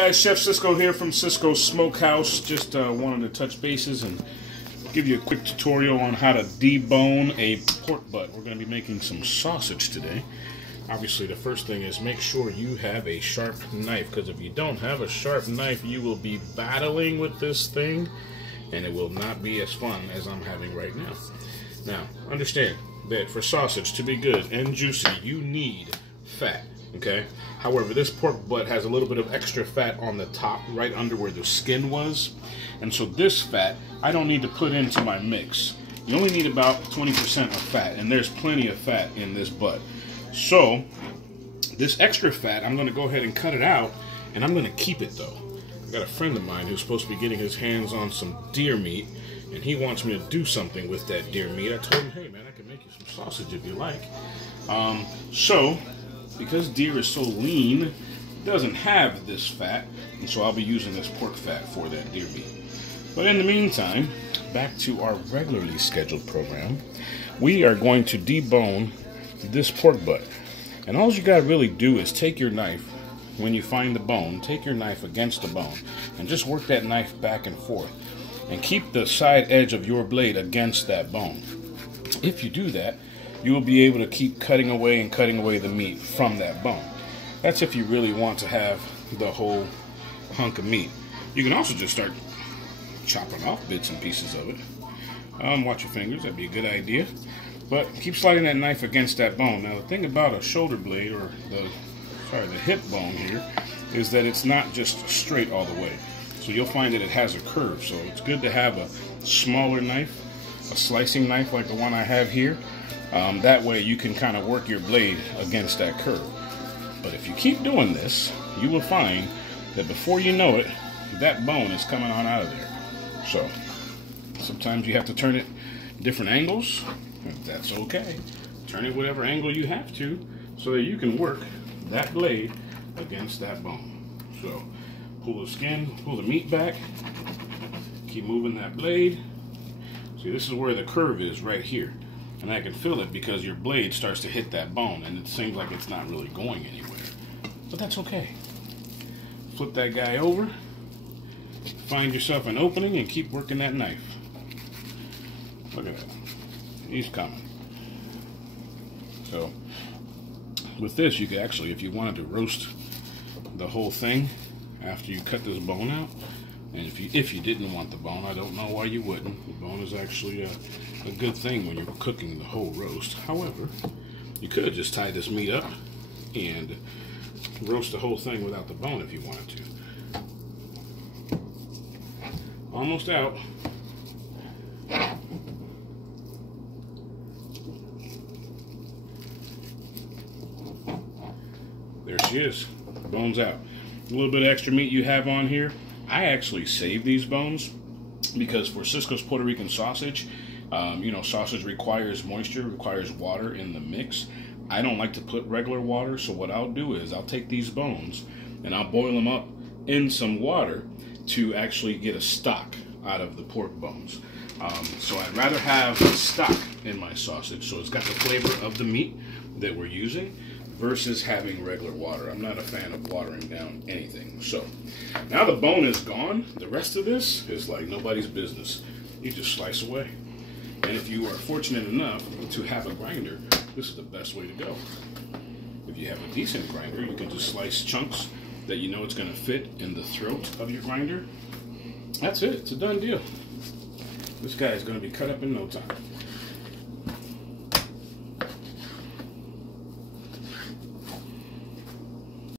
Guys, Chef Cisco here from Cisco Smokehouse. Just wanted to touch bases and give you a quick tutorial on how to debone a pork butt. We're going to be making some sausage today. Obviously, the first thing is make sure you have a sharp knife, because if you don't have a sharp knife, you will be battling with this thing, and it will not be as fun as I'm having right now. Now, understand that for sausage to be good and juicy, you need fat. Okay. However, this pork butt has a little bit of extra fat on the top, right under where the skin was, and so this fat I don't need to put into my mix. You only need about 20% of fat, and there's plenty of fat in this butt. So this extra fat, I'm going to go ahead and cut it out, and I'm going to keep it though. I got a friend of mine who's supposed to be getting his hands on some deer meat, and he wants me to do something with that deer meat. I told him, hey man, I can make you some sausage if you like. Because deer is so lean, it doesn't have this fat, and so I'll be using this pork fat for that deer meat. But in the meantime, back to our regularly scheduled program, we are going to debone this pork butt. And all you gotta really do is take your knife, when you find the bone, take your knife against the bone, and just work that knife back and forth. And keep the side edge of your blade against that bone. If you do that, you will be able to keep cutting away the meat from that bone. That's if you really want to have the whole hunk of meat. You can also just start chopping off bits and pieces of it. Watch your fingers, that'd be a good idea. But keep sliding that knife against that bone. Now the thing about a shoulder blade, or the hip bone here, is that it's not just straight all the way. So you'll find that it has a curve. So it's good to have a smaller knife, a slicing knife like the one I have here. That way you can kind of work your blade against that curve. But if you keep doing this, you will find that before you know it, that bone is coming on out of there. So sometimes you have to turn it different angles. That's okay. Turn it whatever angle you have to, so that you can work that blade against that bone. So pull the skin, pull the meat back, keep moving that blade. See, this is where the curve is right here. And I can feel it because your blade starts to hit that bone, and it seems like it's not really going anywhere. But that's okay. Flip that guy over, find yourself an opening, and keep working that knife. Look at that. He's coming. So with this, you could actually, if you wanted to roast the whole thing after you cut this bone out, and if you didn't want the bone, I don't know why you wouldn't. The bone is actually a good thing when you're cooking the whole roast. However, you could have just tied this meat up and roast the whole thing without the bone if you wanted to. Almost out. There she is. Bone's out. A little bit of extra meat you have on here. I actually save these bones because for Cisco's Puerto Rican sausage, sausage requires moisture, requires water in the mix. I don't like to put regular water, so what I'll do is I'll take these bones and I'll boil them up in some water to actually get a stock out of the pork bones. So I'd rather have stock in my sausage, so it's got the flavor of the meat that we're using, versus having regular water. I'm not a fan of watering down anything. So now the bone is gone. The rest of this is like nobody's business. You just slice away. And if you are fortunate enough to have a grinder, this is the best way to go. If you have a decent grinder, you can just slice chunks that you know it's going to fit in the throat of your grinder. That's it. It's a done deal. This guy is going to be cut up in no time.